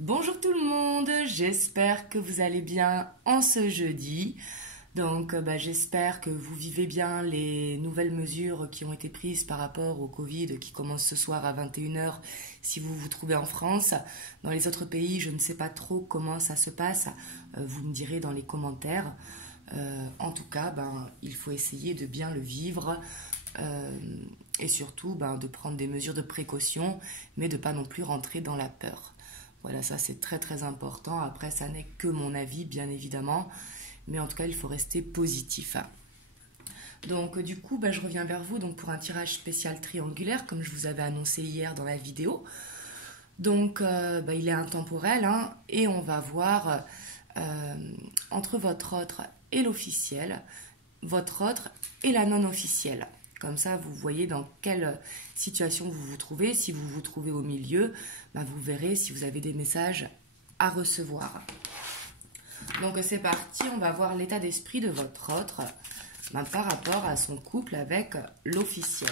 Bonjour tout le monde, j'espère que vous allez bien en ce jeudi. Donc j'espère que vous vivez bien les nouvelles mesures qui ont été prises par rapport au Covid qui commence ce soir à 21h si vous vous trouvez en France. Dans les autres pays, je ne sais pas trop comment ça se passe, vous me direz dans les commentaires. En tout cas, il faut essayer de bien le vivre et surtout de prendre des mesures de précaution, mais de ne pas non plus rentrer dans la peur. Voilà, ça c'est très très important. Après, ça n'est que mon avis, bien évidemment. Mais en tout cas, il faut rester positif. Donc du coup, je reviens vers vous pour un tirage spécial triangulaire, comme je vous avais annoncé hier dans la vidéo. Donc il est intemporel, et on va voir entre votre autre et l'officiel, votre autre et la non officielle. Comme ça, vous voyez dans quelle situation vous vous trouvez. Si vous vous trouvez au milieu, vous verrez si vous avez des messages à recevoir. Donc c'est parti, on va voir l'état d'esprit de votre autre par rapport à son couple avec l'officiel.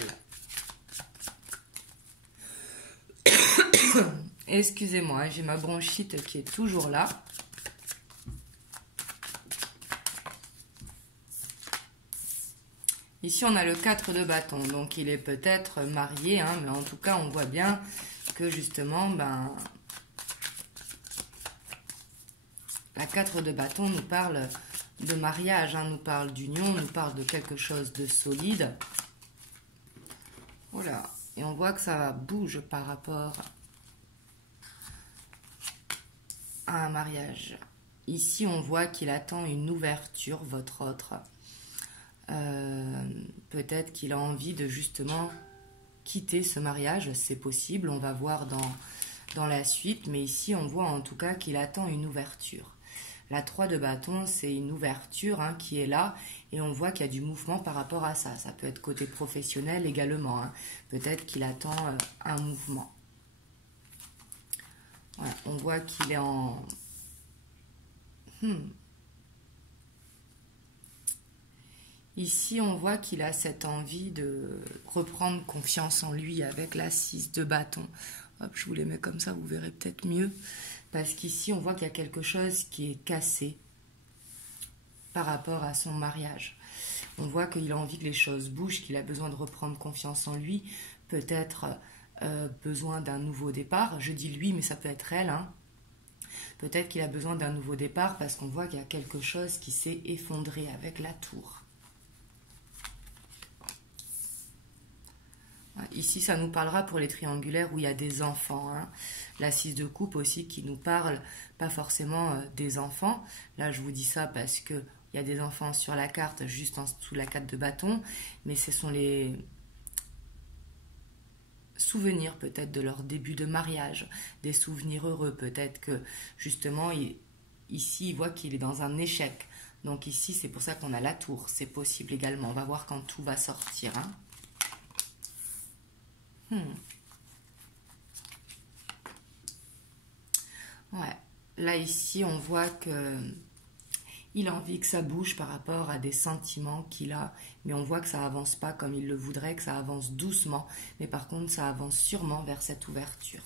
Excusez-moi, j'ai ma bronchite qui est toujours là. Ici, on a le 4 de bâton, donc il est peut-être marié, mais en tout cas, on voit bien que justement, la 4 de bâton nous parle de mariage, nous parle d'union, nous parle de quelque chose de solide. Voilà, et on voit que ça bouge par rapport à un mariage. Ici, on voit qu'il attend une ouverture, votre autre. Peut-être qu'il a envie de justement quitter ce mariage, c'est possible, on va voir dans la suite, mais ici on voit en tout cas qu'il attend une ouverture. La 3 de bâton, c'est une ouverture qui est là, et on voit qu'il y a du mouvement par rapport à ça. Ça peut être côté professionnel également, peut-être qu'il attend un mouvement. Voilà, on voit qu'il est en... Ici, on voit qu'il a cette envie de reprendre confiance en lui avec la 6 de bâton. Hop, je vous les mets comme ça, vous verrez peut-être mieux. Parce qu'ici, on voit qu'il y a quelque chose qui est cassé par rapport à son mariage. On voit qu'il a envie que les choses bougent, qu'il a besoin de reprendre confiance en lui. Peut-être besoin d'un nouveau départ. Je dis lui, mais ça peut être elle. Peut-être qu'il a besoin d'un nouveau départ parce qu'on voit qu'il y a quelque chose qui s'est effondré avec la tour. Ici, ça nous parlera pour les triangulaires où il y a des enfants. La 6 de coupe aussi qui nous parle, pas forcément des enfants. Là, je vous dis ça parce qu'il y a des enfants sur la carte, juste en dessous la 4 de bâton. Mais ce sont les souvenirs peut-être de leur début de mariage, des souvenirs heureux. Peut-être que justement, ici, il voit qu'il est dans un échec. Donc ici, c'est pour ça qu'on a la tour. C'est possible également. On va voir quand tout va sortir. Ouais, là ici on voit que il a envie que ça bouge par rapport à des sentiments qu'il a, mais on voit que ça avance pas comme il le voudrait, que ça avance doucement, mais par contre ça avance sûrement vers cette ouverture.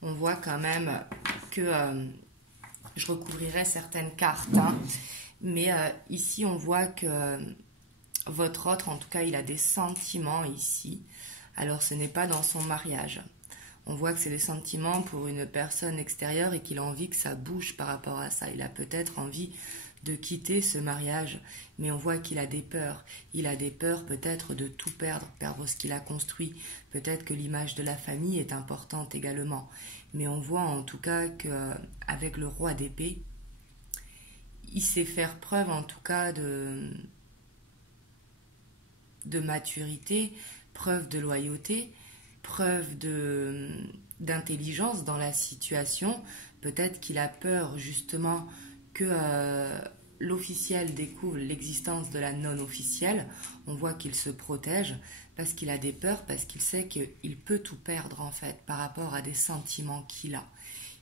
On voit quand même que je recouvrirai certaines cartes, mais ici on voit que votre autre, en tout cas, il a des sentiments ici. Alors, ce n'est pas dans son mariage. On voit que c'est des sentiments pour une personne extérieure et qu'il a envie que ça bouge par rapport à ça. Il a peut-être envie de quitter ce mariage, mais on voit qu'il a des peurs. Il a des peurs peut-être de tout perdre, perdre ce qu'il a construit. Peut-être que l'image de la famille est importante également. Mais on voit en tout cas qu'avec le roi d'épée, il sait faire preuve en tout cas de maturité, preuve de loyauté, preuve d'intelligence dans la situation. Peut-être qu'il a peur justement que l'officiel découvre l'existence de la non-officielle. On voit qu'il se protège parce qu'il a des peurs, parce qu'il sait qu'il peut tout perdre en fait par rapport à des sentiments qu'il a.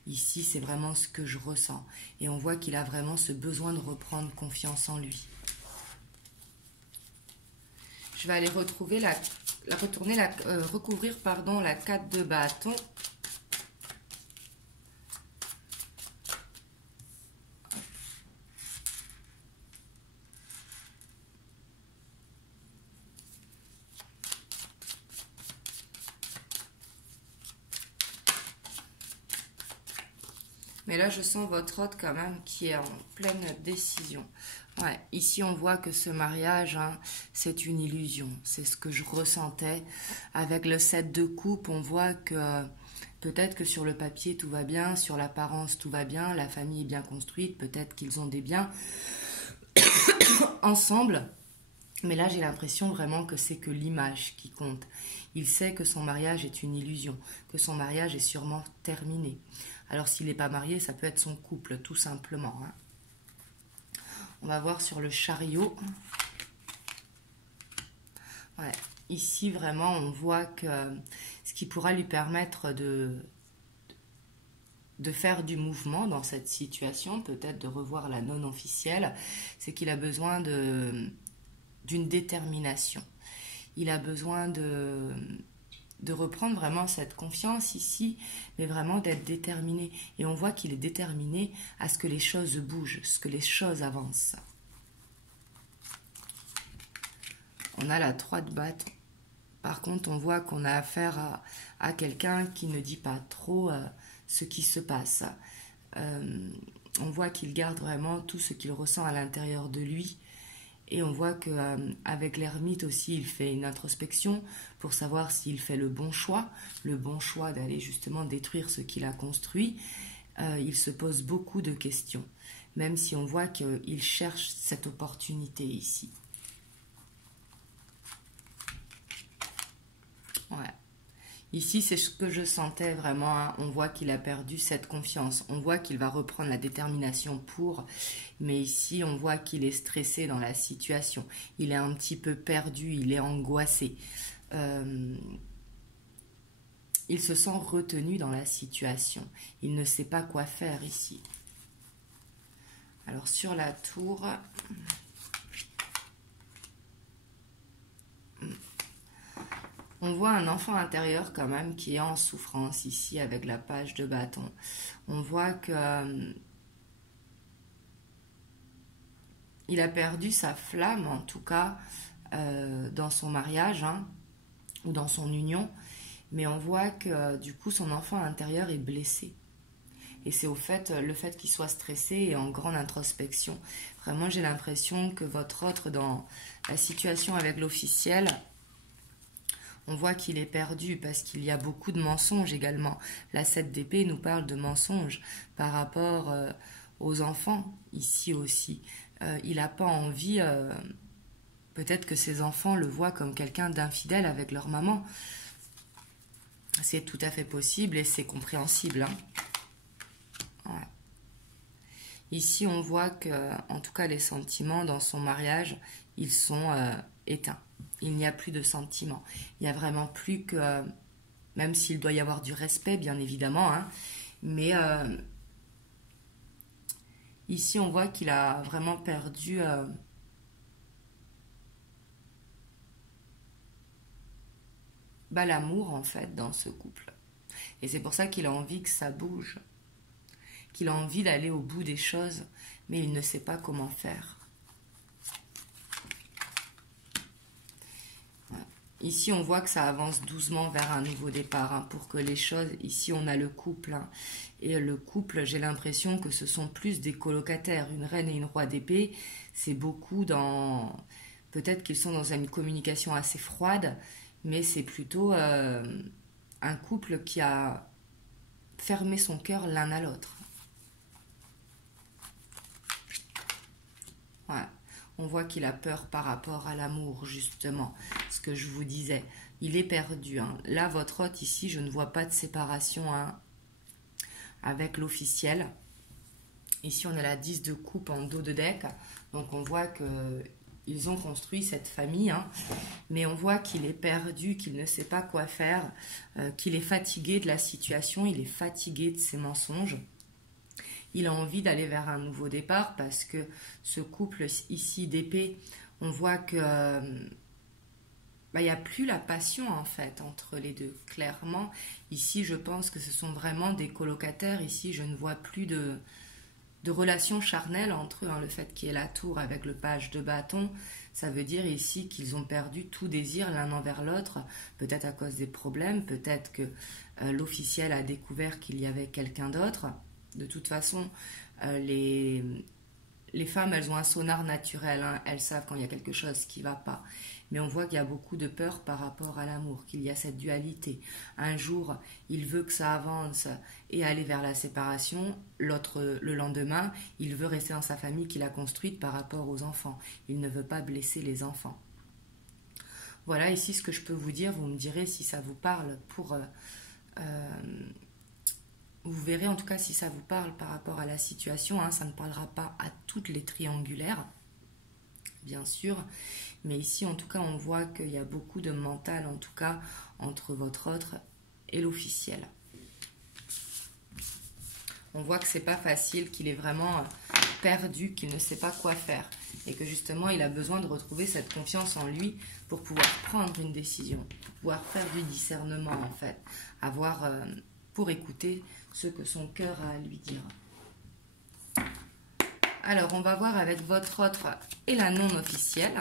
Ici, c'est vraiment ce que je ressens. Et on voit qu'il a vraiment ce besoin de reprendre confiance en lui. Je vais aller recouvrir pardon, la 4 de bâton. Mais là, je sens votre hôte quand même qui est en pleine décision. Ouais, ici, on voit que ce mariage, hein, c'est une illusion. C'est ce que je ressentais. Avec le 7 de coupe, on voit que peut-être que sur le papier, tout va bien. Sur l'apparence, tout va bien. La famille est bien construite. Peut-être qu'ils ont des biens ensemble. Mais là, j'ai l'impression vraiment que c'est que l'image qui compte. Il sait que son mariage est une illusion, que son mariage est sûrement terminé. Alors, s'il n'est pas marié, ça peut être son couple, tout simplement. Hein. On va voir sur le chariot. Ouais. Ici, vraiment, on voit que ce qui pourra lui permettre de faire du mouvement dans cette situation, peut-être de revoir la non-officielle, c'est qu'il a besoin d'une détermination. Il a besoin de reprendre vraiment cette confiance ici, mais vraiment d'être déterminé. Et on voit qu'il est déterminé à ce que les choses bougent, ce que les choses avancent. On a la 3 de bâton. Par contre, on voit qu'on a affaire à quelqu'un qui ne dit pas trop ce qui se passe. On voit qu'il garde vraiment tout ce qu'il ressent à l'intérieur de lui. Et on voit qu'avec l'ermite aussi, il fait une introspection pour savoir s'il fait le bon choix d'aller justement détruire ce qu'il a construit. Il se pose beaucoup de questions, même si on voit qu'il cherche cette opportunité ici. Ouais. Ici, c'est ce que je sentais vraiment. Hein. On voit qu'il a perdu cette confiance. On voit qu'il va reprendre la détermination pour. Mais ici, on voit qu'il est stressé dans la situation. Il est un petit peu perdu. Il est angoissé. Il se sent retenu dans la situation. Il ne sait pas quoi faire ici. Alors, sur la tour... On voit un enfant intérieur quand même qui est en souffrance ici avec la page de bâton. On voit que il a perdu sa flamme en tout cas dans son mariage hein, ou dans son union. Mais on voit que du coup son enfant intérieur est blessé. Et c'est le fait qu'il soit stressé et en grande introspection. Vraiment j'ai l'impression que votre autre dans la situation avec l'officiel... On voit qu'il est perdu parce qu'il y a beaucoup de mensonges également. La 7 d'épée nous parle de mensonges par rapport aux enfants, ici aussi. Il n'a pas envie, peut-être que ses enfants le voient comme quelqu'un d'infidèle avec leur maman. C'est tout à fait possible et c'est compréhensible. Hein. Ouais. Ici, on voit que, en tout cas, les sentiments dans son mariage, ils sont éteints. Il n'y a plus de sentiments. Il n'y a vraiment plus que... même s'il doit y avoir du respect, bien évidemment. Hein, mais ici, on voit qu'il a vraiment perdu... l'amour, en fait, dans ce couple. Et c'est pour ça qu'il a envie que ça bouge. Qu'il a envie d'aller au bout des choses. Mais il ne sait pas comment faire. Ici, on voit que ça avance doucement vers un nouveau départ. Hein, pour que les choses... Ici, on a le couple. Hein, et le couple, j'ai l'impression que ce sont plus des colocataires. Une reine et une roi d'épée, c'est beaucoup dans... Peut-être qu'ils sont dans une communication assez froide, mais c'est plutôt un couple qui a fermé son cœur l'un à l'autre. Ouais. On voit qu'il a peur par rapport à l'amour, justement, ce que je vous disais. Il est perdu. Hein. Là, votre hôte, ici, je ne vois pas de séparation hein, avec l'officiel. Ici, on a la 10 de coupe en dos de deck. Donc, on voit qu'ils ont construit cette famille. Hein. Mais on voit qu'il est perdu, qu'il ne sait pas quoi faire, qu'il est fatigué de la situation, il est fatigué de ses mensonges. Il a envie d'aller vers un nouveau départ parce que ce couple ici d'épée, on voit que il n'y a plus la passion en fait entre les deux. Clairement, ici je pense que ce sont vraiment des colocataires. Ici je ne vois plus de relation charnelle entre eux. Hein. Le fait qu'il y ait la tour avec le page de bâton, ça veut dire ici qu'ils ont perdu tout désir l'un envers l'autre, peut-être à cause des problèmes, peut-être que l'officiel a découvert qu'il y avait quelqu'un d'autre. De toute façon, les femmes, elles ont un sonar naturel, hein. Elles savent quand il y a quelque chose qui ne va pas. Mais on voit qu'il y a beaucoup de peur par rapport à l'amour, qu'il y a cette dualité. Un jour, il veut que ça avance et aller vers la séparation. L'autre, le lendemain, il veut rester dans sa famille qu'il a construite par rapport aux enfants. Il ne veut pas blesser les enfants. Voilà ici ce que je peux vous dire. Vous me direz si ça vous parle vous verrez en tout cas si ça vous parle par rapport à la situation. Hein. Ça ne parlera pas à toutes les triangulaires, bien sûr. Mais ici, en tout cas, on voit qu'il y a beaucoup de mental, en tout cas, entre votre autre et l'officiel. On voit que c'est pas facile, qu'il est vraiment perdu, qu'il ne sait pas quoi faire. Et que justement, il a besoin de retrouver cette confiance en lui pour pouvoir prendre une décision, pour pouvoir faire du discernement, en fait. Pour écouter ce que son cœur a à lui dire. Alors, on va voir avec votre autre et la non officielle.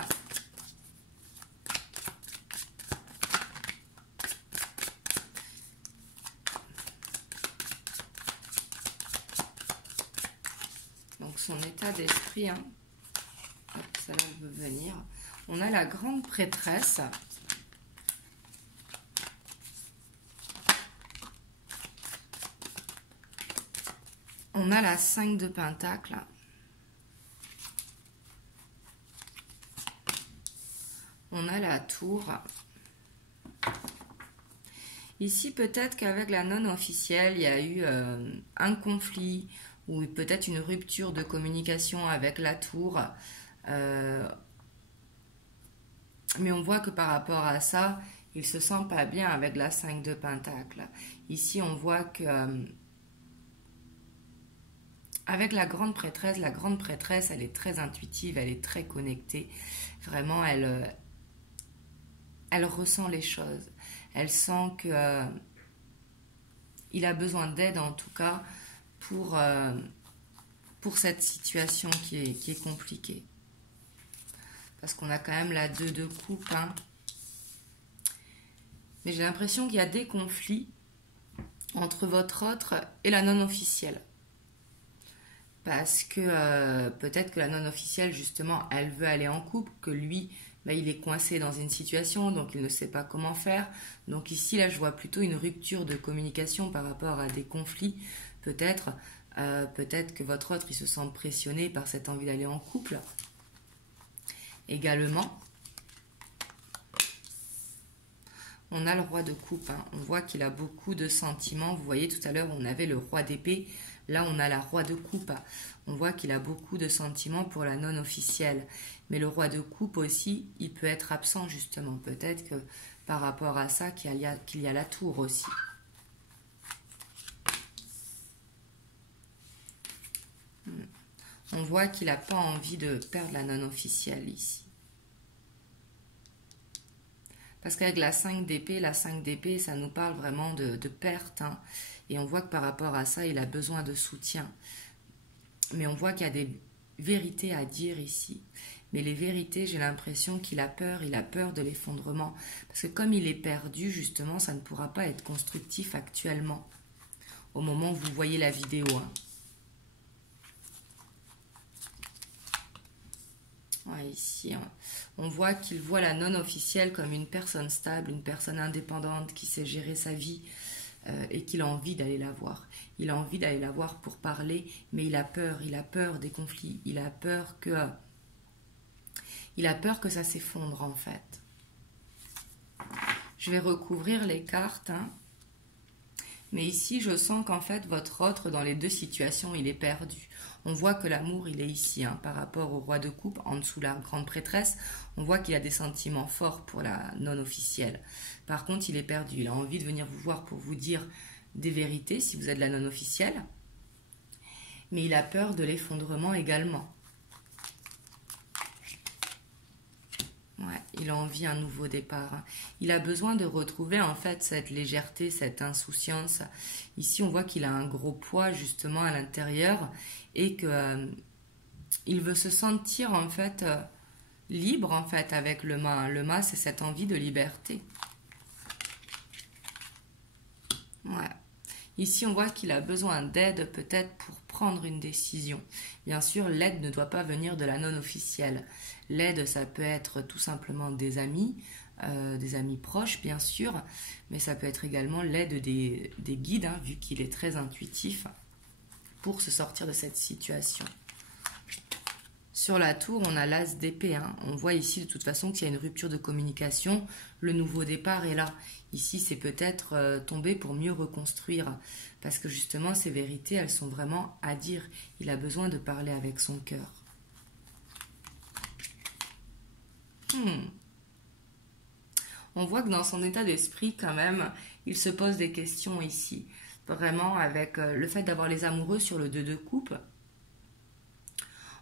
Donc, son état d'esprit, hein. Hop, ça là veut venir. On a la grande prêtresse. On a la 5 de Pentacle. On a la tour. Ici, peut-être qu'avec la non officielle, il y a eu un conflit ou peut-être une rupture de communication avec la tour. Mais on voit que par rapport à ça, il ne se sent pas bien avec la 5 de Pentacle. Ici, on voit que avec la grande prêtresse, elle est très intuitive, elle est très connectée. Vraiment, elle ressent les choses. Elle sent que il a besoin d'aide, en tout cas, pour cette situation qui est compliquée. Parce qu'on a quand même la 2 de coupe. Hein. Mais j'ai l'impression qu'il y a des conflits entre votre autre et la non officielle. Parce que peut-être que la non officielle, justement, elle veut aller en couple, que lui, il est coincé dans une situation, donc il ne sait pas comment faire. Donc ici, là, je vois plutôt une rupture de communication par rapport à des conflits. Peut-être que votre autre, il se sent pressionné par cette envie d'aller en couple. Également, on a le roi de coupe. Hein. On voit qu'il a beaucoup de sentiments. Vous voyez, tout à l'heure, on avait le roi d'épée. Là, on a la roi de coupe. On voit qu'il a beaucoup de sentiments pour la non officielle. Mais le roi de coupe aussi, il peut être absent justement. Peut-être que par rapport à ça, qu'il y a la tour aussi. On voit qu'il n'a pas envie de perdre la non officielle ici. Parce qu'avec la 5 d'épée, ça nous parle vraiment de perte. Hein. Et on voit que par rapport à ça, il a besoin de soutien. Mais on voit qu'il y a des vérités à dire ici. Mais les vérités, j'ai l'impression qu'il a peur de l'effondrement. Parce que comme il est perdu, justement, ça ne pourra pas être constructif actuellement. Au moment où vous voyez la vidéo. Hein. Ouais, ici, hein. On voit qu'il voit la non officielle comme une personne stable, une personne indépendante qui sait gérer sa vie. Et qu'il a envie d'aller la voir. Il a envie d'aller la voir pour parler, mais il a peur des conflits, il a peur que ça s'effondre en fait. Je vais recouvrir les cartes, hein. Mais ici je sens qu'en fait votre autre dans les deux situations il est perdu. On voit que l'amour il est ici, hein, par rapport au roi de coupe, en dessous la grande prêtresse, on voit qu'il a des sentiments forts pour la non officielle. Par contre, il est perdu. Il a envie de venir vous voir pour vous dire des vérités, si vous êtes la non-officielle. Mais il a peur de l'effondrement également. Ouais, il a envie d'un nouveau départ, hein. Il a besoin de retrouver en fait cette légèreté, cette insouciance. Ici, on voit qu'il a un gros poids justement à l'intérieur et que il veut se sentir en fait libre en fait avec le mât, hein. Le mât, c'est cette envie de liberté. Ouais. Ici, on voit qu'il a besoin d'aide peut-être pour prendre une décision. Bien sûr, l'aide ne doit pas venir de la non-officielle. L'aide, ça peut être tout simplement des amis proches, bien sûr, mais ça peut être également l'aide des guides, hein, vu qu'il est très intuitif, pour se sortir de cette situation. Sur la tour, on a l'as d'épée, hein. On voit ici de toute façon qu'il y a une rupture de communication. Le nouveau départ est là. Ici, c'est peut-être tomber pour mieux reconstruire. Parce que justement, ces vérités, elles sont vraiment à dire. Il a besoin de parler avec son cœur. On voit que dans son état d'esprit, quand même, il se pose des questions ici. Vraiment, avec le fait d'avoir les amoureux sur le 2 de coupe,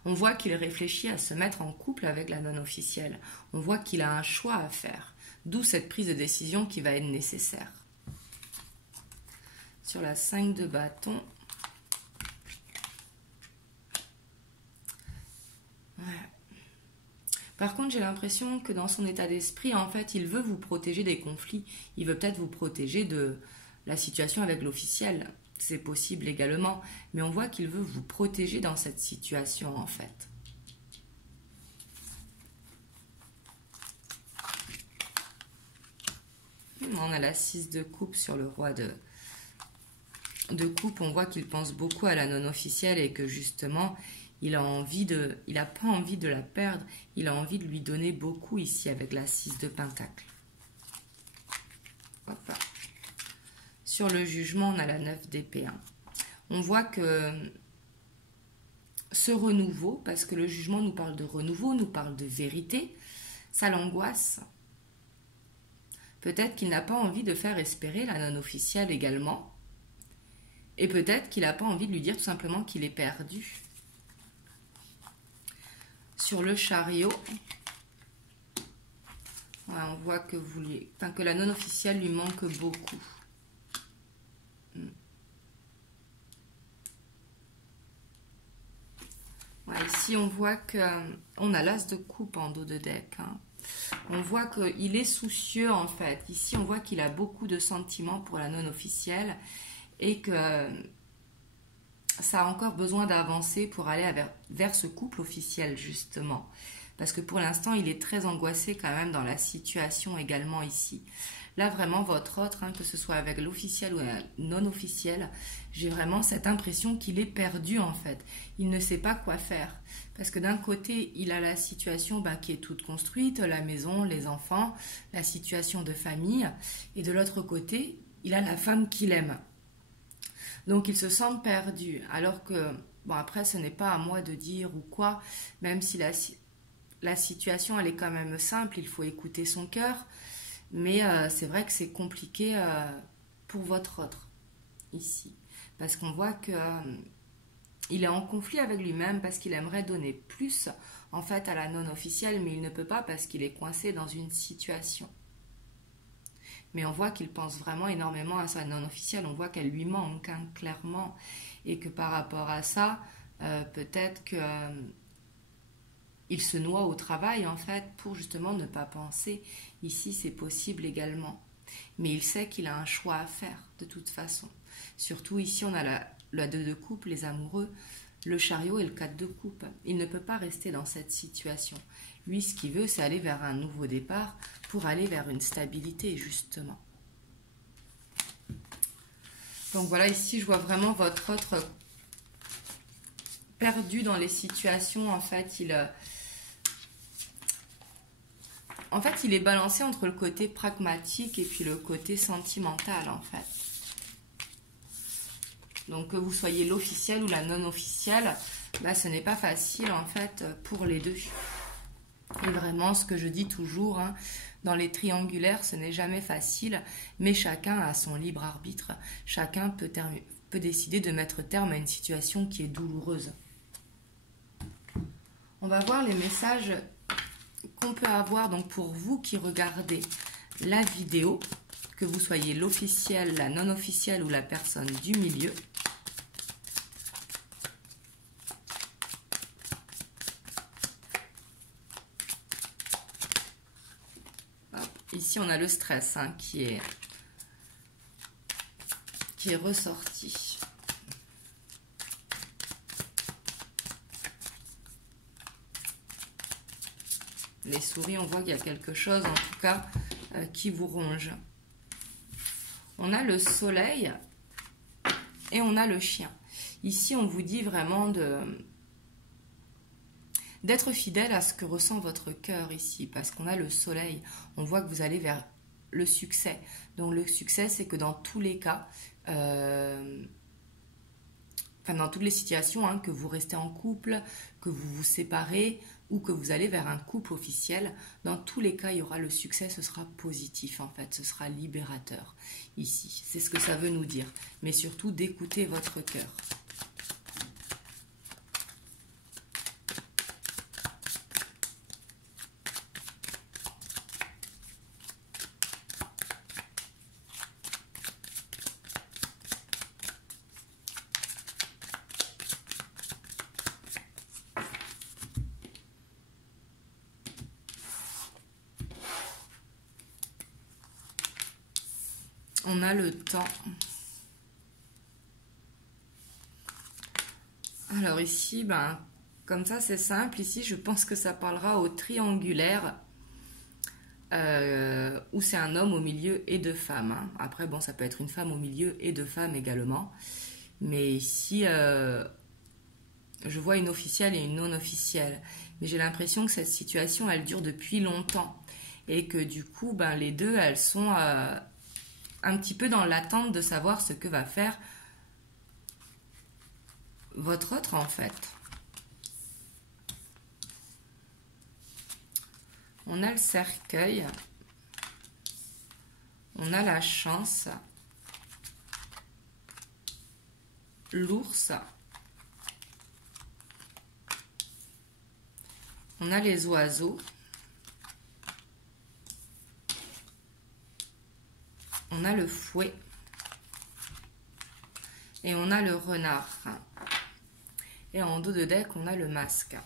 on voit qu'il réfléchit à se mettre en couple avec la non-officielle. On voit qu'il a un choix à faire. D'où cette prise de décision qui va être nécessaire. Sur la 5 de bâton. Ouais. Par contre, j'ai l'impression que dans son état d'esprit, en fait, il veut vous protéger des conflits. Il veut peut-être vous protéger de la situation avec l'officiel. C'est possible également, mais on voit qu'il veut vous protéger dans cette situation en fait. On a la 6 de coupe sur le roi de coupe. On voit qu'il pense beaucoup à la non-officielle et que justement, il a pas envie de la perdre. Il a envie de lui donner beaucoup ici avec la 6 de pentacle. Hop là. Sur le jugement, on a la 9 d'épée. On voit que ce renouveau, parce que le jugement nous parle de renouveau, nous parle de vérité, ça l'angoisse. Peut-être qu'il n'a pas envie de faire espérer la non-officielle également. Et peut-être qu'il n'a pas envie de lui dire tout simplement qu'il est perdu. Sur le chariot, ouais, on voit que, que la non-officielle lui manque beaucoup. Ouais, ici, on voit qu'on a l'as de coupe en dos de deck, hein. On voit qu'il est soucieux, en fait. Ici, on voit qu'il a beaucoup de sentiments pour la non-officielle et que ça a encore besoin d'avancer pour aller vers ce couple officiel, justement. Parce que pour l'instant, il est très angoissé quand même dans la situation également ici. Là, vraiment, votre autre, hein, que ce soit avec l'officiel ou la non-officiel, j'ai vraiment cette impression qu'il est perdu, en fait. Il ne sait pas quoi faire. Parce que d'un côté, il a la situation qui est toute construite, la maison, les enfants, la situation de famille. Et de l'autre côté, il a la femme qu'il aime. Donc, il se sent perdu. Alors que, bon, après, ce n'est pas à moi de dire ou quoi, même si la situation, elle est quand même simple, il faut écouter son cœur. Mais c'est vrai que c'est compliqué pour votre autre, ici. Parce qu'on voit qu'il est en conflit avec lui-même parce qu'il aimerait donner plus, en fait, à la non-officielle, mais il ne peut pas parce qu'il est coincé dans une situation. Mais on voit qu'il pense vraiment énormément à sa non-officielle. On voit qu'elle lui manque, hein, clairement. Et que par rapport à ça, peut-être que... il se noie au travail, en fait, pour justement ne pas penser. Ici, c'est possible également. Mais il sait qu'il a un choix à faire, de toute façon. Surtout ici, on a la 2 de coupe, les amoureux, le chariot et le 4 de coupe. Il ne peut pas rester dans cette situation. Lui, ce qu'il veut, c'est aller vers un nouveau départ pour aller vers une stabilité, justement. Donc voilà, ici, je vois vraiment votre autre perdu dans les situations. En fait, il est balancé entre le côté pragmatique et puis le côté sentimental, en fait. Donc, que vous soyez l'officiel ou la non-officielle, ce n'est pas facile, en fait, pour les deux. Et vraiment, ce que je dis toujours, hein, dans les triangulaires, ce n'est jamais facile, mais chacun a son libre arbitre. Chacun peut décider de mettre terme à une situation qui est douloureuse. On va voir les messages qu'on peut avoir donc pour vous qui regardez la vidéo, que vous soyez l'officiel, la non officielle ou la personne du milieu. Hop, ici on a le stress hein, qui est ressorti. Les souris, on voit qu'il y a quelque chose, en tout cas, qui vous ronge. On a le soleil et on a le chien. Ici, on vous dit vraiment d'être fidèle à ce que ressent votre cœur ici, parce qu'on a le soleil. On voit que vous allez vers le succès. Donc, le succès, c'est que dans tous les cas, dans toutes les situations, hein, que vous restez en couple, que vous vous séparez ou que vous allez vers un couple officiel, dans tous les cas, il y aura le succès, ce sera positif en fait, ce sera libérateur ici. C'est ce que ça veut nous dire. Mais surtout, d'écouter votre cœur. On a le temps. Alors ici, comme ça c'est simple. Ici, je pense que ça parlera au triangulaire où c'est un homme au milieu et deux femmes. Hein. Après, bon, ça peut être une femme au milieu et deux femmes également. Mais ici, je vois une officielle et une non officielle. Mais j'ai l'impression que cette situation, elle dure depuis longtemps. Et que du coup, les deux, elles sont un petit peu dans l'attente de savoir ce que va faire votre autre en fait. On a le cercueil, on a la chance, l'ours, on a les oiseaux, on a le fouet et on a le renard. Et en dos de deck, on a le masque.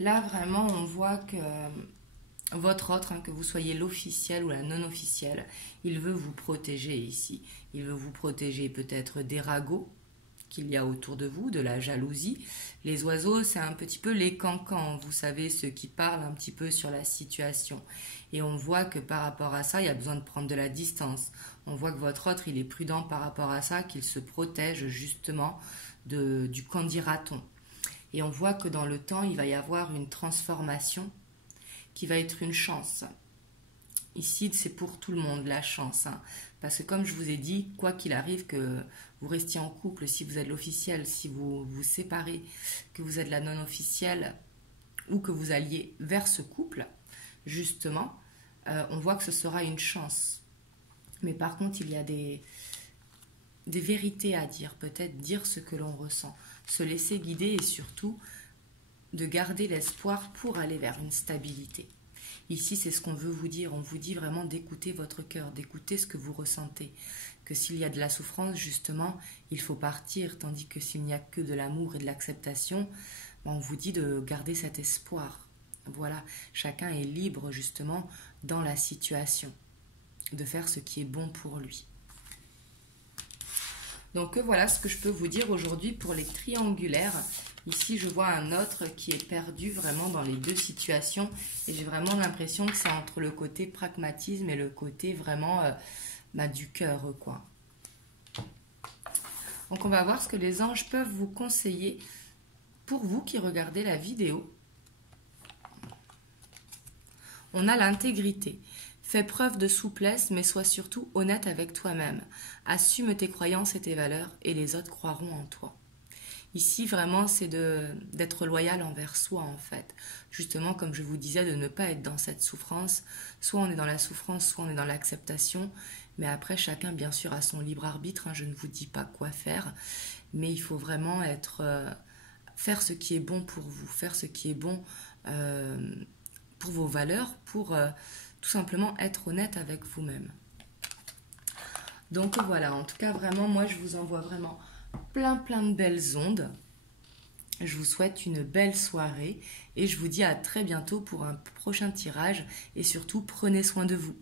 Là, vraiment, on voit que votre autre, hein, que vous soyez l'officiel ou la non-officielle, il veut vous protéger ici. Il veut vous protéger peut-être des ragots qu'il y a autour de vous, de la jalousie. Les oiseaux, c'est un petit peu les cancans, vous savez, ceux qui parlent un petit peu sur la situation. Et on voit que par rapport à ça, il y a besoin de prendre de la distance. On voit que votre autre, il est prudent par rapport à ça, qu'il se protège justement du qu'en dira-t-on. Et on voit que dans le temps, il va y avoir une transformation qui va être une chance. Ici, c'est pour tout le monde, la chance. Hein. Parce que comme je vous ai dit, quoi qu'il arrive, que vous restiez en couple, si vous êtes l'officiel, si vous vous séparez, que vous êtes la non-officielle, ou que vous alliez vers ce couple, justement, on voit que ce sera une chance. Mais par contre, il y a des vérités à dire, peut-être dire ce que l'on ressent, se laisser guider et surtout de garder l'espoir pour aller vers une stabilité. Ici, c'est ce qu'on veut vous dire. On vous dit vraiment d'écouter votre cœur, d'écouter ce que vous ressentez. Que s'il y a de la souffrance, justement, il faut partir. Tandis que s'il n'y a que de l'amour et de l'acceptation, on vous dit de garder cet espoir. Voilà, chacun est libre, justement, dans la situation, de faire ce qui est bon pour lui. Donc voilà ce que je peux vous dire aujourd'hui pour les triangulaires. Ici, je vois un autre qui est perdu vraiment dans les deux situations. Et j'ai vraiment l'impression que c'est entre le côté pragmatisme et le côté vraiment du cœur, quoi. Donc, on va voir ce que les anges peuvent vous conseiller pour vous qui regardez la vidéo. On a l'intégrité. Fais preuve de souplesse, mais sois surtout honnête avec toi-même. Assume tes croyances et tes valeurs, et les autres croiront en toi. Ici, vraiment, c'est d'être loyal envers soi, en fait. Justement, comme je vous disais, de ne pas être dans cette souffrance. Soit on est dans la souffrance, soit on est dans l'acceptation. Mais après, chacun, bien sûr, a son libre arbitre. Hein, je ne vous dis pas quoi faire. Mais il faut vraiment faire ce qui est bon pour vous. Faire ce qui est bon pour vos valeurs, pour tout simplement être honnête avec vous-même. Donc voilà, en tout cas vraiment, moi je vous envoie vraiment plein de belles ondes. Je vous souhaite une belle soirée et je vous dis à très bientôt pour un prochain tirage et surtout prenez soin de vous.